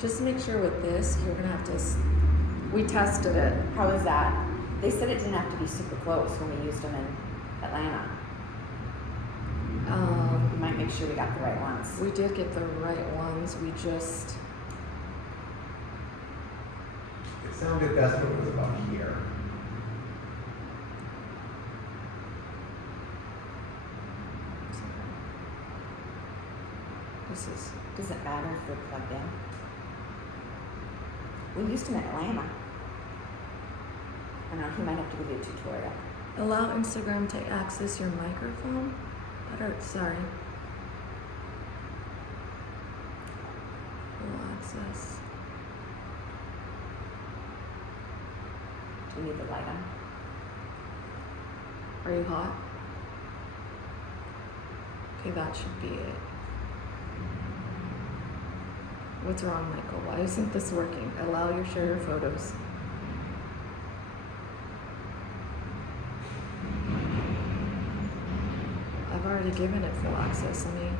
Just make sure with this, you're gonna have to, we tested it. How is that? They said it didn't have to be super close when we used them in Atlanta. We might make sure we got the right ones. We did get the right ones, we just, It sounded best when it was about here. this is, Does it matter if they're plugged in? We used them in Atlanta. I don't know, he might have to give you a tutorial. allow Instagram to access your microphone. Sorry. Full access. Do you need the light on? Are you hot? Okay, that should be it. What's wrong, Michael? Why isn't this working? Allow your share your photos. I've already given it full access. Let me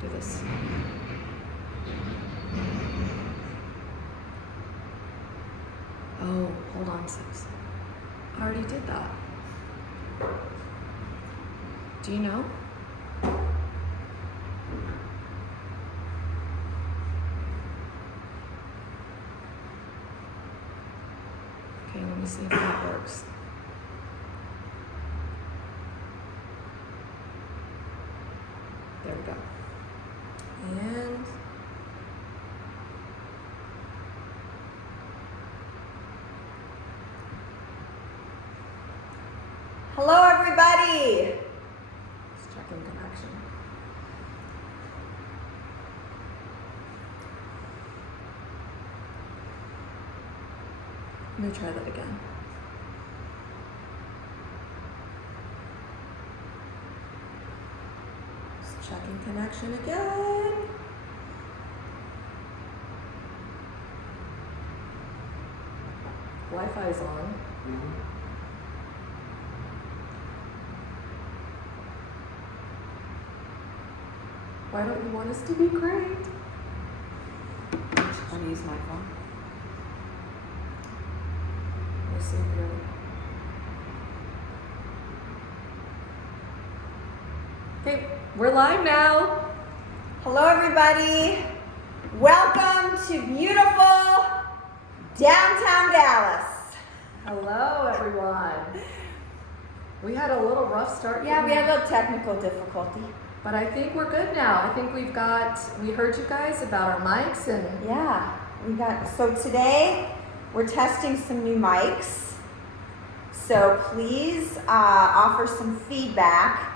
do this. Oh, hold on, sis. I already did that. Do you know? Okay, let me see if that works. There we go. And Hello, everybody. let's check in connection. Let me try that again. Just checking connection again. Wi-Fi is on. Why don't you want us to be great? I'm gonna use my phone. Let me see if you're... Okay, we're live now. Hello, everybody. Welcome to beautiful downtown Dallas. Hello, everyone. We had a little rough start. Yeah, we had a little technical difficulty. But I think we're good now. I think we heard you guys about our mics and Yeah, so today we're testing some new mics. So please offer some feedback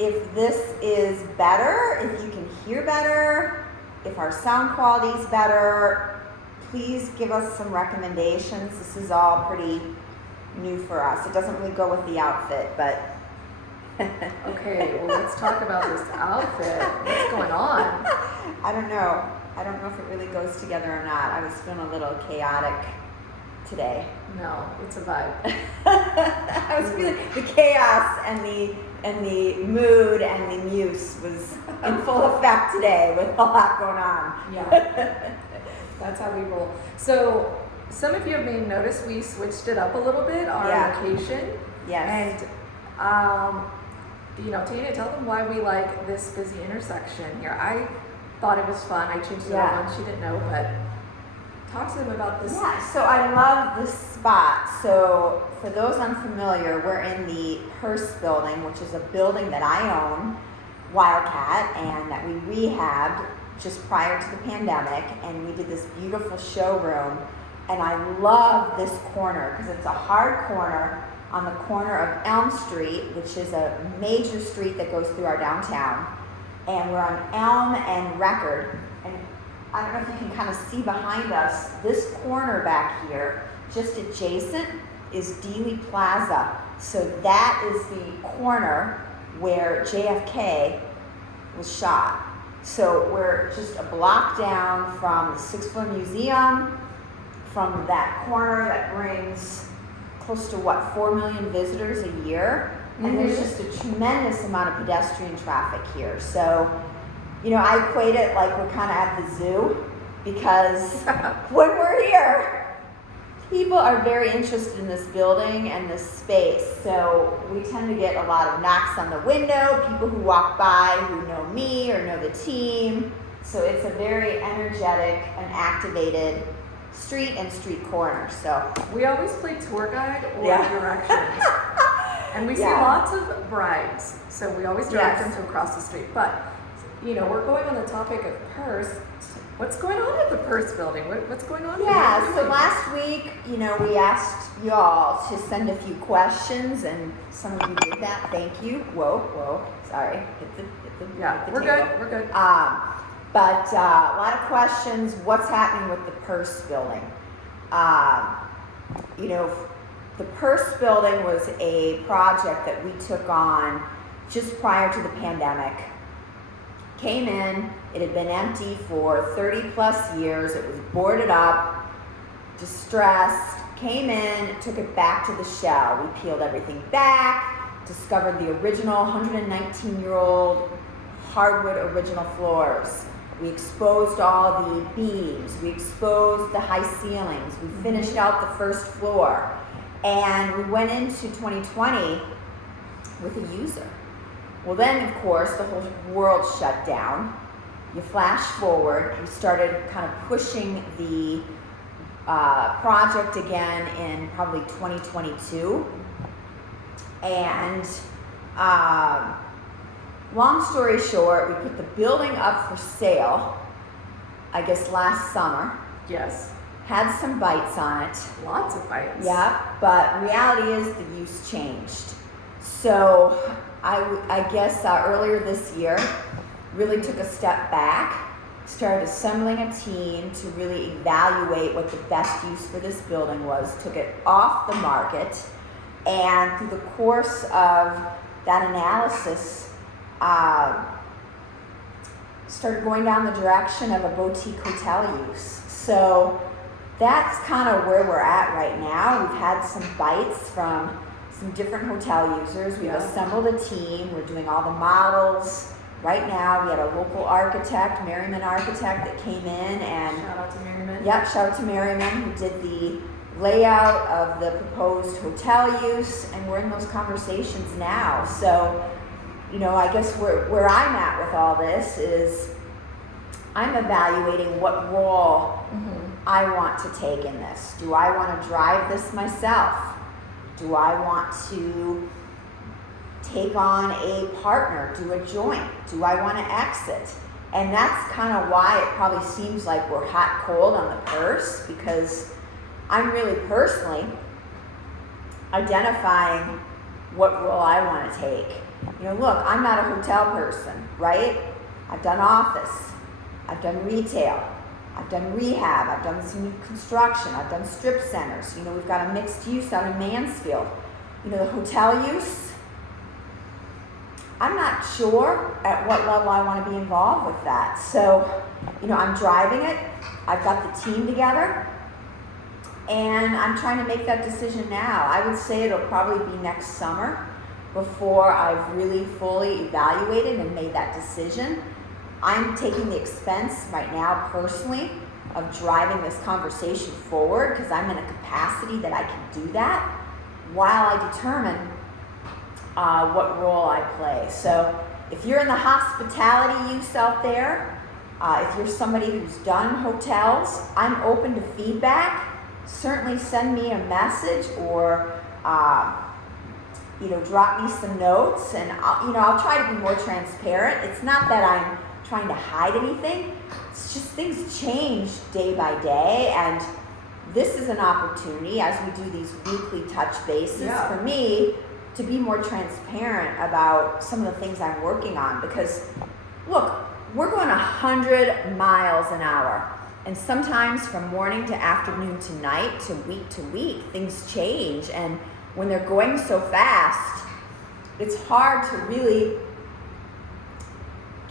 if this is better, if you can hear better, if our sound quality is better. Please give us some recommendations. This is all pretty new for us. It doesn't really go with the outfit, but okay, well, let's talk about this outfit. What's going on? I don't know. I don't know if it really goes together or not. I was feeling a little chaotic today. No, it's a vibe. I was feeling the chaos and the mood and the muse was in full effect today with a lot going on. Yeah, that's how we roll. So some of you may notice we switched it up a little bit, our location. Yes. And Tanya, tell them why we like this busy intersection here. I thought it was fun. I changed it up once. She didn't know, but talk to them about this. Yeah, so I love this spot. So for those unfamiliar, we're in the Hearst building, which is a building that I own, Wildcat, and that we rehabbed just prior to the pandemic, and we did this beautiful showroom. And I love this corner because it's a hard corner on the corner of Elm Street, which is a major street that goes through our downtown. And we're on Elm and Record. And I don't know if you can kind of see behind us, this corner back here, just adjacent, is Dealey Plaza. So that is the corner where JFK was shot. So we're just a block down from the 6th Floor Museum, from that corner that brings close to 4 million visitors a year, and there's just a tremendous amount of pedestrian traffic here. So, I equate it like we're kind of at the zoo, because when we're here, people are very interested in this building and this space. So we tend to get a lot of knocks on the window, people who walk by who know me or know the team. So it's a very energetic and activated street and street corner. So we always play tour guide or Yeah. directions. And we see Yeah. lots of brides, so we always direct Yes. them to across the street. But, we're going on the topic of Purse. What's going on at the Purse building? What's going on? yeah, What are you so doing? last week, we asked y'all to send a few questions, and some of you did that. Thank you. Whoa, sorry. Hit the Yeah, hit the we're table. good. We're good. But a lot of questions. What's happening with the Purse building? The Purse building was a project that we took on just prior to the pandemic. Came in, it had been empty for 30 plus years. It was boarded up, distressed. Came in, took it back to the shell. We peeled everything back, discovered the original 119-year-old hardwood original floors. We exposed all the beams. We exposed the high ceilings. We finished out the first floor. And we went into 2020 with a user. Well, then, of course, the whole world shut down. You flash forward, we started kind of pushing the project again in probably 2022. And long story short, we put the building up for sale, I guess last summer. Yes. Had some bites on it. Lots of bites. Yeah, but reality is the use changed. So I guess earlier this year, really took a step back, started assembling a team to really evaluate what the best use for this building was, took it off the market, and through the course of that analysis, started going down the direction of a boutique hotel use. So that's kind of where we're at right now. We've had some bites from some different hotel users. We've assembled a team. We're doing all the models. Right now, we had a local architect, Merriman Architect, that came in and... Shout out to Merriman. Yep, shout out to Merriman, who did the layout of the proposed hotel use, and we're in those conversations now. So, I guess where I'm at with all this is I'm evaluating what role I want to take in this. Do I want to drive this myself? Do I want to take on a partner, do a joint? Do I want to exit? And that's kind of why it probably seems like we're hot cold on the Purse, because I'm really personally identifying what role I want to take. Look, I'm not a hotel person, right? I've done office, I've done retail, I've done rehab, I've done some new construction, I've done strip centers. We've got a mixed use out in Mansfield. The hotel use, I'm not sure at what level I want to be involved with that. So, I'm driving it, I've got the team together, and I'm trying to make that decision now. I would say it'll probably be next summer before I've really fully evaluated and made that decision. I'm taking the expense right now personally of driving this conversation forward because I'm in a capacity that I can do that while I determine what role I play. So if you're in the hospitality use out there, if you're somebody who's done hotels, I'm open to feedback. Certainly send me a message or drop me some notes, and I'll try to be more transparent. It's not that I'm trying to hide anything. It's just things change day by day, and this is an opportunity as we do these weekly touch bases for me to be more transparent about some of the things I'm working on. Because look, we're going 100 miles an hour, and sometimes from morning to afternoon to night to week, things change. And when they're going so fast, it's hard to really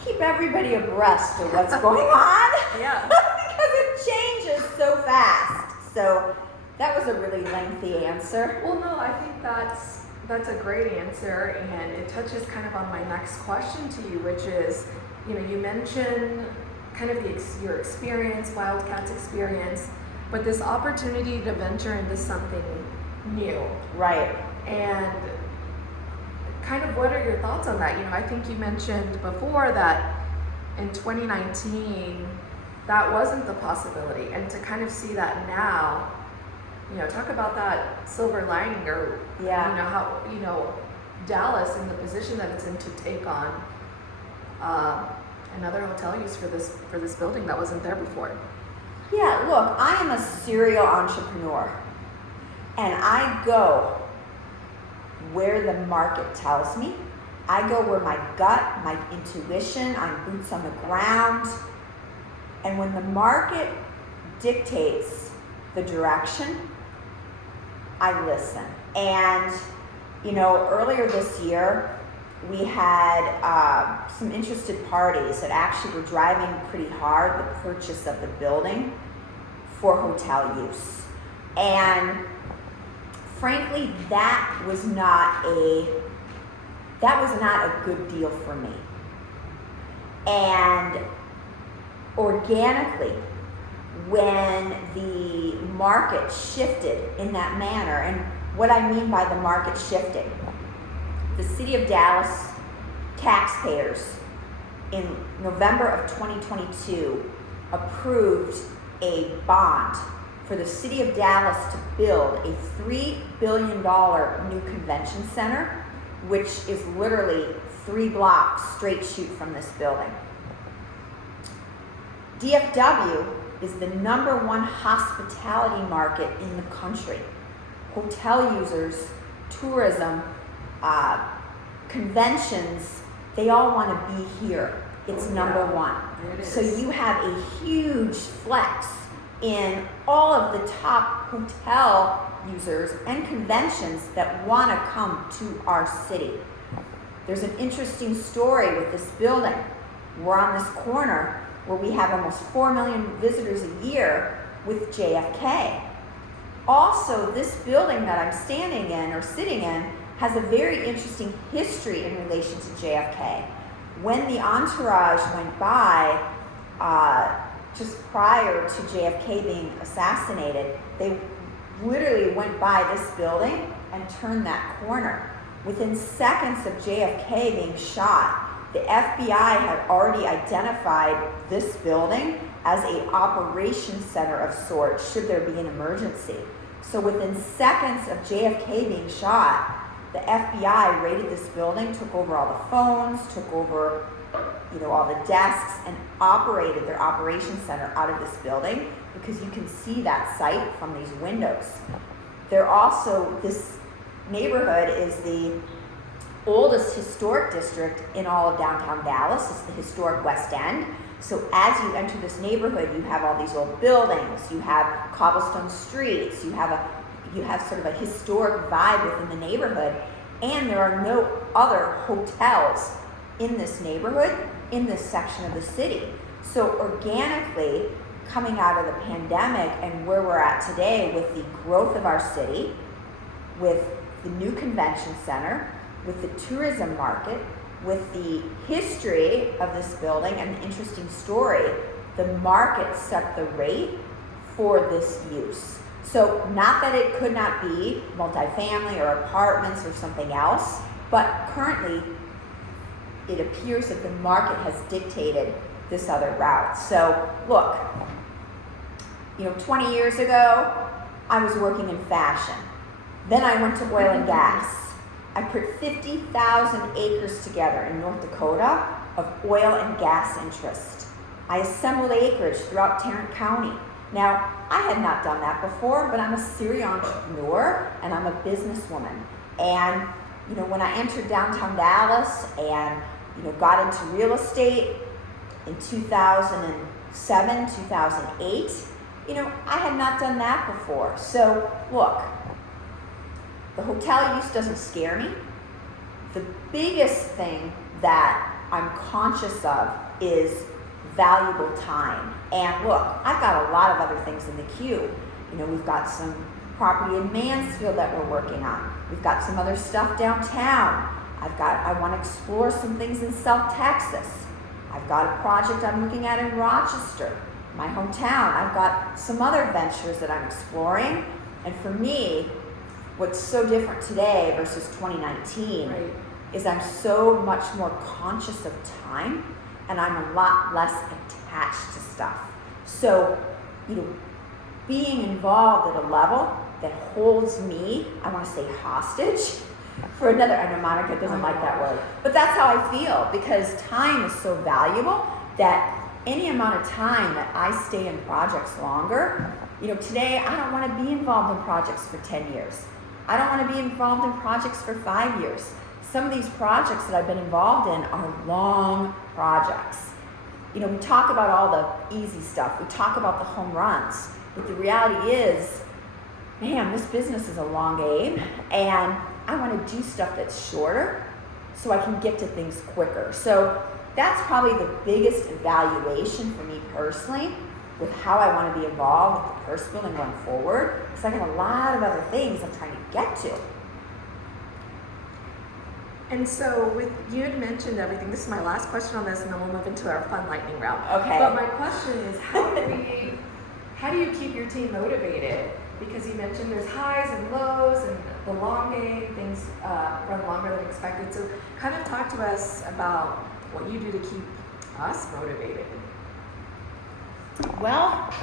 keep everybody abreast of what's going on. Yeah. Because it changes so fast. So that was a really lengthy answer. Well, no, I think that's a great answer, and it touches kind of on my next question to you, which is, you mentioned kind of your experience, Wildcat's experience, but this opportunity to venture into something new. Right. And kind of what are your thoughts on that? I think you mentioned before that in 2019, that wasn't the possibility. And to kind of see that now, talk about that silver lining, or, how, Dallas in the position that it's in to take on another hotel use for this building that wasn't there before. Yeah, look, I am a serial entrepreneur, and I go where the market tells me. I go where my gut, my intuition, I'm boots on the ground. And when the market dictates the direction, I listen. And, earlier this year, we had some interested parties that actually were driving pretty hard the purchase of the building for hotel use. And frankly, that was not a good deal for me. And organically, when the market shifted in that manner, and what I mean by the market shifting, the city of Dallas taxpayers in November of 2022 approved a bond for the city of Dallas to build a $3 billion new convention center, which is literally 3 blocks straight shoot from this building. DFW is the #1 hospitality market in the country. Hotel users, tourism, conventions, they all want to be here. It's #1. So you have a huge flex in all of the top hotel users and conventions that want to come to our city. There's an interesting story with this building. We're on this corner where we have almost 4 million visitors a year with JFK. Also, this building that I'm standing in or sitting in has a very interesting history in relation to JFK. When the entourage went by, just prior to JFK being assassinated, they literally went by this building and turned that corner. Within seconds of JFK being shot, the FBI had already identified this building as an operations center of sorts should there be an emergency. So within seconds of JFK being shot, the FBI raided this building, took over all the phones, took over all the desks, and operated their operations center out of this building, because you can see that site from these windows. This neighborhood is the oldest historic district in all of downtown Dallas. It's the historic West End. So as you enter this neighborhood, you have all these old buildings, you have cobblestone streets, you have sort of a historic vibe within the neighborhood, and there are no other hotels in this neighborhood, in this section of the city. So organically, coming out of the pandemic and where we're at today with the growth of our city, with the new convention center, with the tourism market, with the history of this building and the interesting story, the market set the rate for this use. So not that it could not be multifamily or apartments or something else, but currently it appears that the market has dictated this other route. So look, 20 years ago, I was working in fashion. Then I went to oil and gas. I put 50,000 acres together in North Dakota of oil and gas interest. I assembled acreage throughout Tarrant County. Now, I had not done that before, but I'm a serial entrepreneur and I'm a businesswoman. And, when I entered downtown Dallas and, got into real estate in 2007, 2008, I had not done that before. So, look, the hotel use doesn't scare me. The biggest thing that I'm conscious of is valuable time. And look, I've got a lot of other things in the queue. We've got some property in Mansfield that we're working on. We've got some other stuff downtown. I want to explore some things in South Texas. I've got a project I'm looking at in Rochester, my hometown. I've got some other ventures that I'm exploring. And for me, what's so different today versus 2019 Right. is I'm so much more conscious of time, and I'm a lot less attached to stuff. So, being involved at a level that holds me, I want to say hostage, for another, I know Monica doesn't like that word, but that's how I feel, because time is so valuable that any amount of time that I stay in projects longer, today I don't want to be involved in projects for 10 years. I don't want to be involved in projects for 5 years. Some of these projects that I've been involved in are long projects. We talk about all the easy stuff. We talk about the home runs. But the reality is, man, this business is a long game, and I want to do stuff that's shorter so I can get to things quicker. So that's probably the biggest evaluation for me personally with how I want to be involved with the purse building going forward, because I got a lot of other things I'm trying to get to. And so you had mentioned everything. This is my last question on this, and then we'll move into our fun lightning round. Okay. But my question is, how do you keep your team motivated? Because you mentioned there's highs and lows, and the long game, things run longer than expected. So kind of talk to us about what you do to keep us motivated. Well,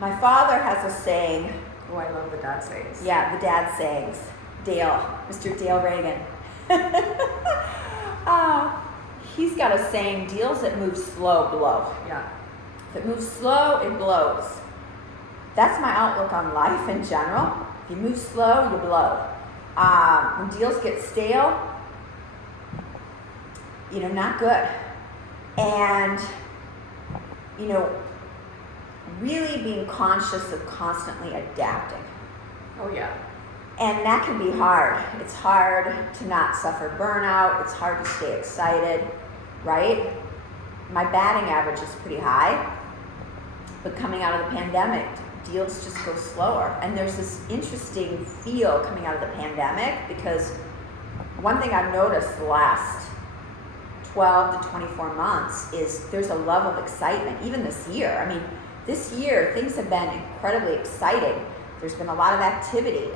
my father has a saying. Oh, I love the dad sayings. Yeah, the dad sayings. Mr. Dale Ragan. He's got a saying, deals that move slow blow. Yeah. If it moves slow, it blows. That's my outlook on life in general. If you move slow, you blow. When deals get stale, not good. And, really being conscious of constantly adapting. Oh, yeah. And that can be hard. It's hard to not suffer burnout. It's hard to stay excited, right? My batting average is pretty high, but coming out of the pandemic, deals just go slower. And there's this interesting feel coming out of the pandemic, because one thing I've noticed the last 12 to 24 months is there's a level of excitement, even this year. I mean, this year, things have been incredibly exciting. There's been a lot of activity.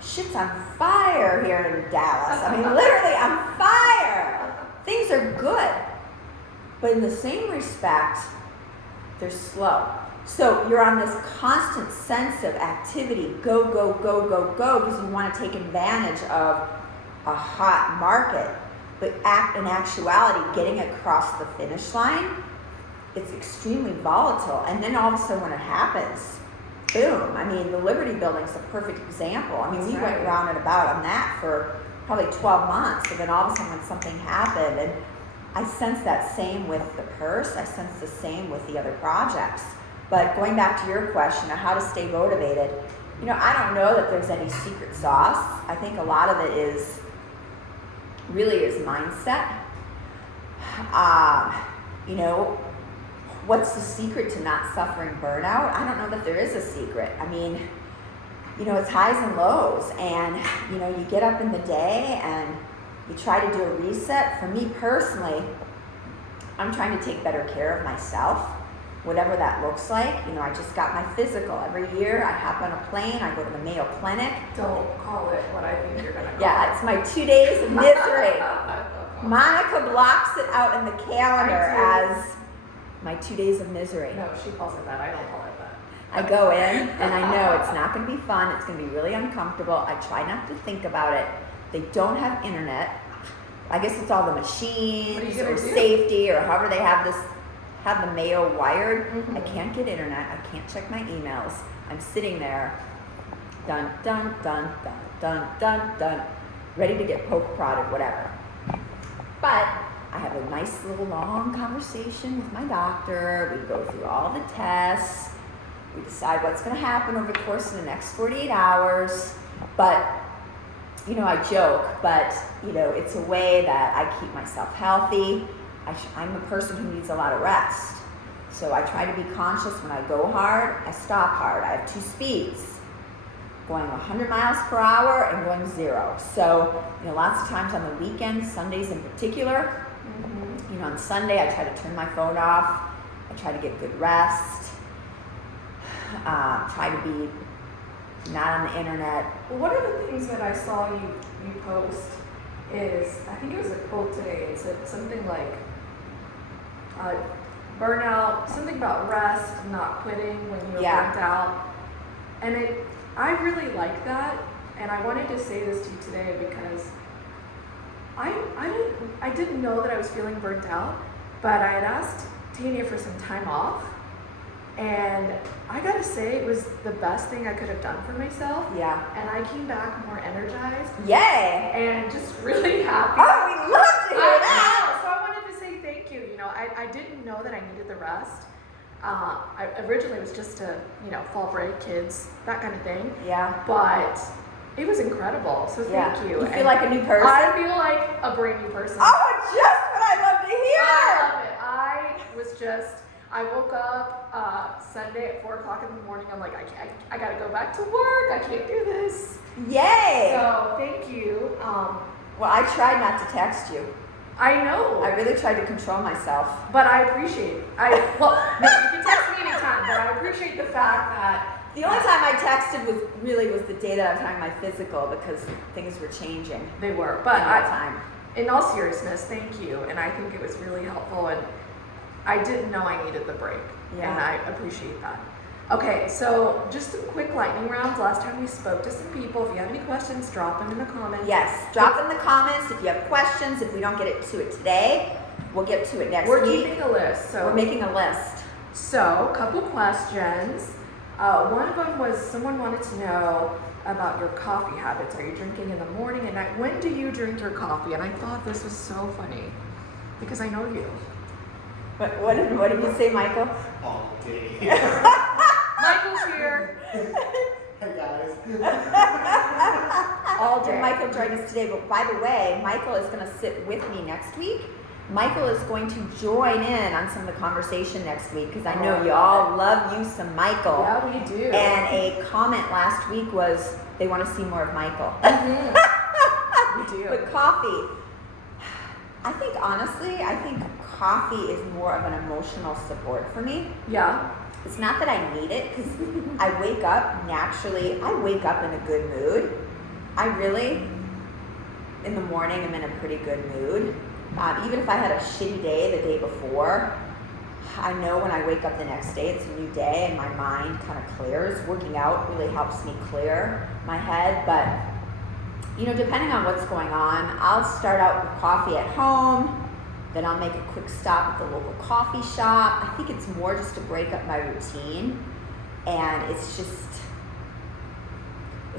Shit's on fire here in Dallas. Literally on fire. Things are good. But in the same respect, they're slow. So you're on this constant sense of activity, go, go, go, go, go, because you want to take advantage of a hot market. But in actuality, getting across the finish line, it's extremely volatile. And then all of a sudden when it happens, boom. The Liberty Building's a perfect example. We went round and about on that for probably 12 months. And then all of a sudden when something happened, and I sense that same with the purse. I sense the same with the other projects. But going back to your question of how to stay motivated, I don't know that there's any secret sauce. I think a lot of it is mindset. What's the secret to not suffering burnout? I don't know that there is a secret. It's highs and lows, and you get up in the day and you try to do a reset. For me personally, I'm trying to take better care of myself, whatever that looks like. I just got my physical. Every year I hop on a plane, I go to the Mayo Clinic. Don't call it what I think you're going to call it. Yeah, it's my 2 days of misery. Monica blocks it out in the calendar as my 2 days of misery. No, she calls it that. I don't call it that. I go in and I know it's not going to be fun. It's going to be really uncomfortable. I try not to think about it. They don't have internet. I guess it's all the machines or safety or however they have the Mayo wired. Mm-hmm. I can't get internet. I can't check my emails. I'm sitting there, dun, dun, dun, dun, dun, dun, dun, ready to get poke prodded, whatever. But I have a nice little long conversation with my doctor. We go through all the tests. We decide what's going to happen over the course of the next 48 hours. But, I joke, but, it's a way that I keep myself healthy. I'm a person who needs a lot of rest. So I try to be conscious when I go hard, I stop hard. I have 2 speeds, going 100 miles per hour and going 0. So, lots of times on the weekends, Sundays in particular, Even on Sunday, I try to turn my phone off. I try to get good rest. Try to be not on the internet. Well, one of the things that I saw you post is, I think it was a quote today. It said something like, burnout, something about rest, not quitting when you're burnt out. And I really like that, and I wanted to say this to you today because I didn't know that I was feeling burnt out, but I had asked Tanya for some time off, and I gotta say it was the best thing I could have done for myself. Yeah. And I came back more energized. Yay! And just really happy. Oh, we love to hear that! So I wanted to say thank you. You know, I didn't know that I needed the rest. I originally was just to, fall break, kids, that kind of thing. Yeah. But it was incredible. So thank you. You feel like a new person? I feel like a brand new person. Oh, just what I love to hear! I love it. I woke up Sunday at 4 o'clock in the morning. I'm like, I gotta go back to work. I can't do this. Yay! So thank you. Well, I tried not to text you. I know. I really tried to control myself. But I appreciate it. No, you can text me anytime, but I appreciate the fact that The only time I texted was the day that I was having my physical because things were changing. they were. But in that time. in all seriousness, thank you. And I think it was really helpful. And I didn't know I needed the break. Yeah. And I appreciate that. Okay, so just some quick lightning rounds. Last time we spoke to some people. If you have any questions, drop them in the comments. Yes, drop in the comments if you have questions. If we don't get to it today, we'll get to it next We're week. keeping a list. So We're making a list. So, a couple questions. One of them was someone wanted to know about your coffee habits. Are you drinking in the morning and night? When do you drink your coffee? And I thought this was so funny because I know you. What did you say, Michael? All day. Michael's here Hey guys. all day. Michael joined us today, but by the way, Michael is going to sit with me next week. Michael is going to join in on some of the conversation next week because I know you all love you some Michael. Yeah, we do. And a comment last week was they want to see more of Michael. We do. But coffee, I think coffee is more of an emotional support for me. Yeah. It's not that I need it because I wake up naturally. I wake up in a good mood. I really, in the morning, I'm in a pretty good mood. Even if I had a shitty day the day before, I know when I wake up the next day, it's a new day and my mind kind of clears. Working out really helps me clear my head. But, depending on what's going on, I'll start out with coffee at home. Then I'll make a quick stop at the local coffee shop. I think it's more just to break up my routine. And it's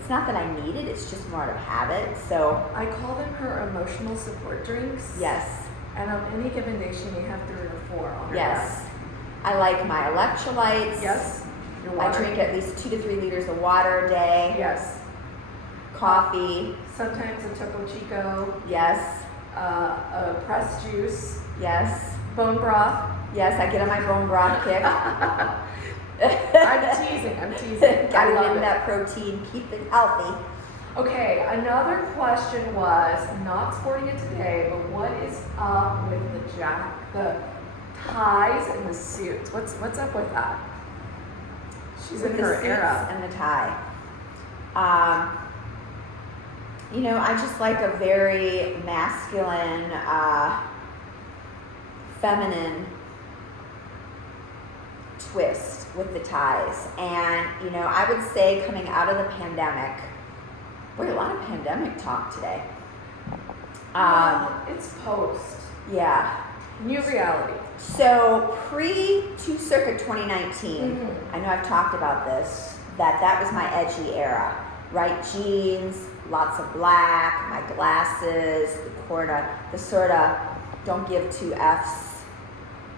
not that I need it, it's just more out of habit. So I call them her emotional support drinks. yes. And on any given day, she may have 3 or 4 on her Yes. desk. I like my electrolytes. Yes. Your I water. drink at least 2 to 3 liters of water a day. Yes. Coffee. Sometimes a Topo Chico. Yes. A pressed juice. Yes. Bone broth. Yes, I get on my bone broth kick. I'm teasing. Gotta I love get in it. that protein, keep it healthy. Okay, another question was, not sporting it today, but what is up with the ties and the suits? What's up with that? She's With in the her suits era. and the tie. I just like a very masculine, feminine twist with the ties. And, I would say coming out of the pandemic, boy, a lot of pandemic talk today. It's post. Yeah. New reality. So pre-2 Circa 2019, I know I've talked about this, that was my edgy era, right? Jeans, lots of black, my glasses, the sort of don't give 2 F's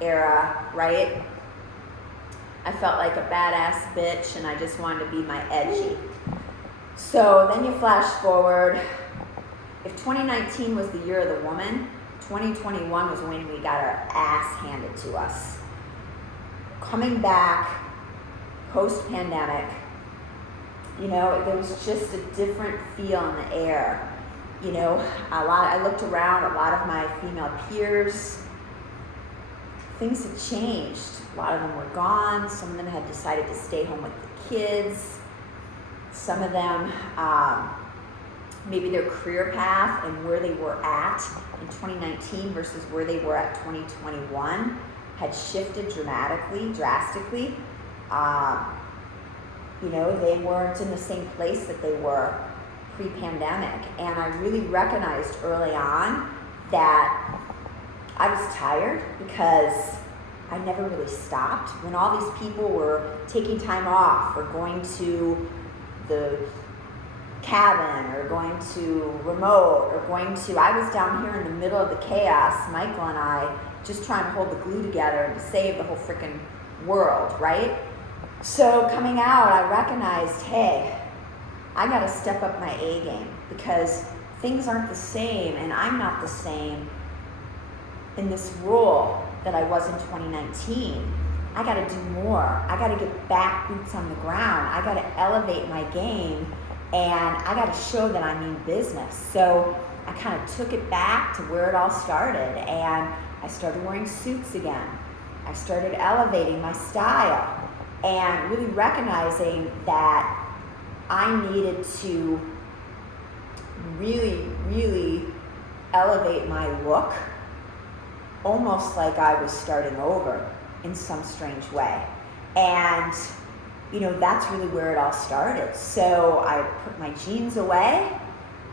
era, right? I felt like a badass bitch and I just wanted to be my edgy. So then you flash forward, if 2019 was the year of the woman, 2021 was when we got our ass handed to us. Coming back post-pandemic, there was just a different feel in the air. I looked around, a lot of my female peers things had changed. A lot of them were gone. Some of them had decided to stay home with the kids. Some of them, maybe their career path and where they were at in 2019 versus where they were at 2021 had shifted drastically. They weren't in the same place that they were pre-pandemic. And I really recognized early on that I was tired because I never really stopped. When all these people were taking time off or going to the cabin or going to remote or I was down here in the middle of the chaos, Michael and I, just trying to hold the glue together to save the whole freaking world, right? So coming out, I recognized, hey, I gotta step up my A game because things aren't the same and I'm not the same in this role that I was in 2019. I gotta do more. I gotta get back boots on the ground. I gotta elevate my game and I gotta show that I mean business. So I kind of took it back to where it all started and I started wearing suits again. I started elevating my style and really recognizing that I needed to really elevate my look, almost like I was starting over in some strange way. And that's really where it all started. So I put my jeans away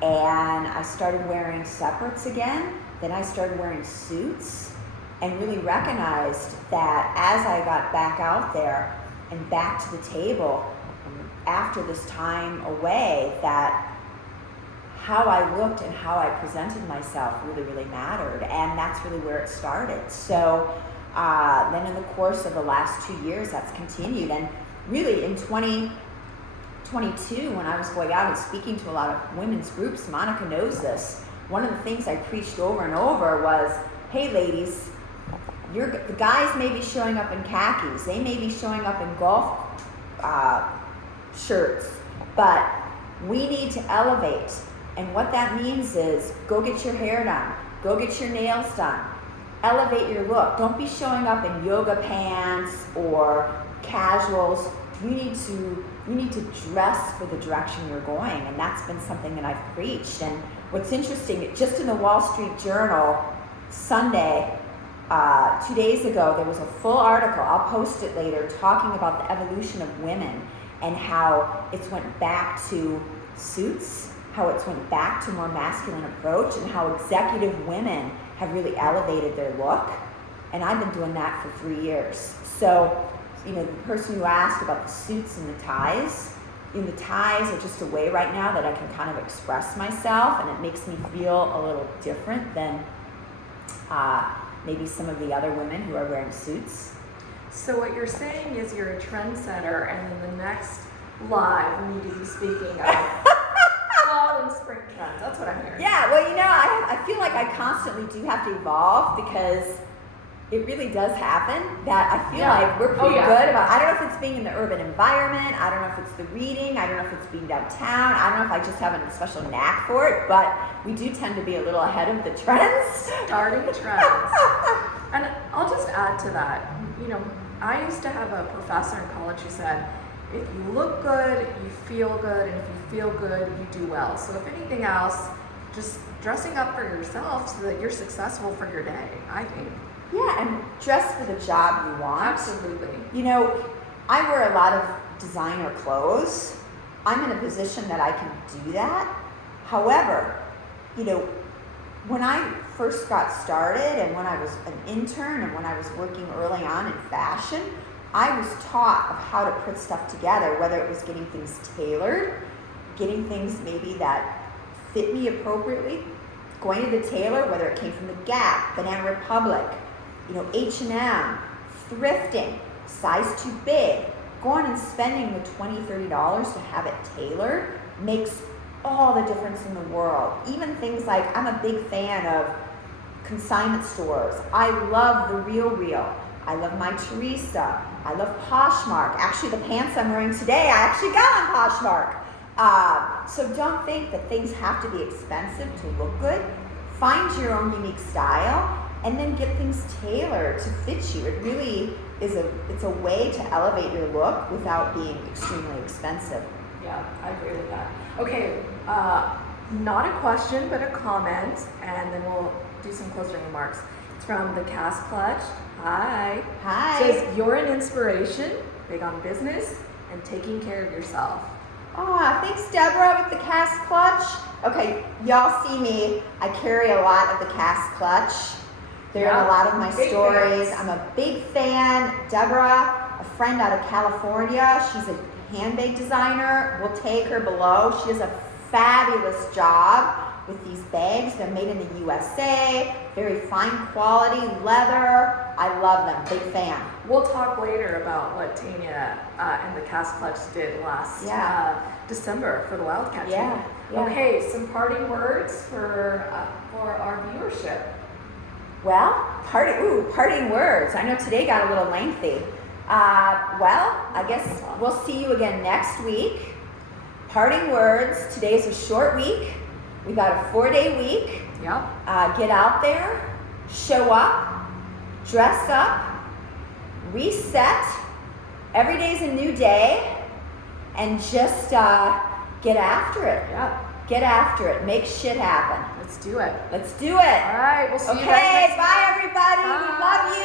and I started wearing separates again. Then I started wearing suits and really recognized that as I got back out there and back to the table after this time away, that how I looked and how I presented myself really mattered. And that's really where it started. So then in the course of the last 2 years, that's continued. And really in 2022, when I was going out and speaking to a lot of women's groups, Monica knows this, one of the things I preached over and over was, hey ladies, the guys may be showing up in khakis, they may be showing up in golf shirts, but we need to elevate. And what that means is go get your hair done, go get your nails done, elevate your look. Don't be showing up in yoga pants or casuals. You need to dress for the direction you're going, and that's been something that I've preached. And what's interesting, just in the Wall Street Journal Sunday, 2 days ago, there was a full article, I'll post it later, talking about the evolution of women and how it's went back to suits, how it's went back to a more masculine approach, and how executive women have really elevated their look. And I've been doing that for 3 years. So, the person who asked about the suits and the ties are just a way right now that I can kind of express myself, and it makes me feel a little different than maybe some of the other women who are wearing suits. So what you're saying is you're a trendsetter, and in the next live we need to be speaking of fall and spring trends. That's what I'm hearing. Yeah, well, I feel like I constantly do have to evolve because it really does happen that I feel like we're pretty good about, I don't know if it's being in the urban environment, I don't know if it's the reading, I don't know if it's being downtown, I don't know if I just have a special knack for it, but we do tend to be a little ahead of the trends. Starting trends. And I'll just add to that. I used to have a professor in college who said, if you look good, you feel good, and if you feel good, you do well. So if anything else, just dressing up for yourself so that you're successful for your day, I think. Yeah, and dress for the job you want. Absolutely. I wear a lot of designer clothes. I'm in a position that I can do that. However, when I first got started and when I was an intern and when I was working early on in fashion, I was taught of how to put stuff together, whether it was getting things tailored, getting things maybe that fit me appropriately, going to the tailor, whether it came from the Gap, Banana Republic, H&M, thrifting, size too big, going and spending the $20, $30 to have it tailored makes all the difference in the world. Even things like, I'm a big fan of consignment stores. I love the Real. I love my Teresa. I love Poshmark. Actually, the pants I'm wearing today, I actually got on Poshmark. So don't think that things have to be expensive to look good. Find your own unique style and then get things tailored to fit you. It really is it's a way to elevate your look without being extremely expensive. Yeah, I agree with that. Okay, not a question, but a comment, and then we'll do some closing remarks. It's from the Cast Clutch. Hi. Hi. It says, you're an inspiration, big on business, and taking care of yourself. Thanks Deborah with the Cast Clutch. Okay, y'all see me. I carry a lot of the Cast Clutch. They're in a lot of my big stories. fans. I'm a big fan. Deborah, a friend out of California, she's a handbag designer. We'll take her below. She does a fabulous job with these bags. They're made in the USA, very fine quality, leather. I love them, big fan. We'll talk later about what Tanya and the Cast Clutch did last December for the Wildcat team. Yeah. Okay, some parting words for our viewership. Well, parting words. I know today got a little lengthy. Well, I guess we'll see you again next week. Parting words. Today's a short week. We got a 4-day week. Yep. Get out there, show up, dress up, reset. Every day's a new day, and just get after it. Yeah. Get after it. Make shit happen. Let's do it. Let's do it. All right. We'll see you guys Okay, next bye everybody. Bye. We love you.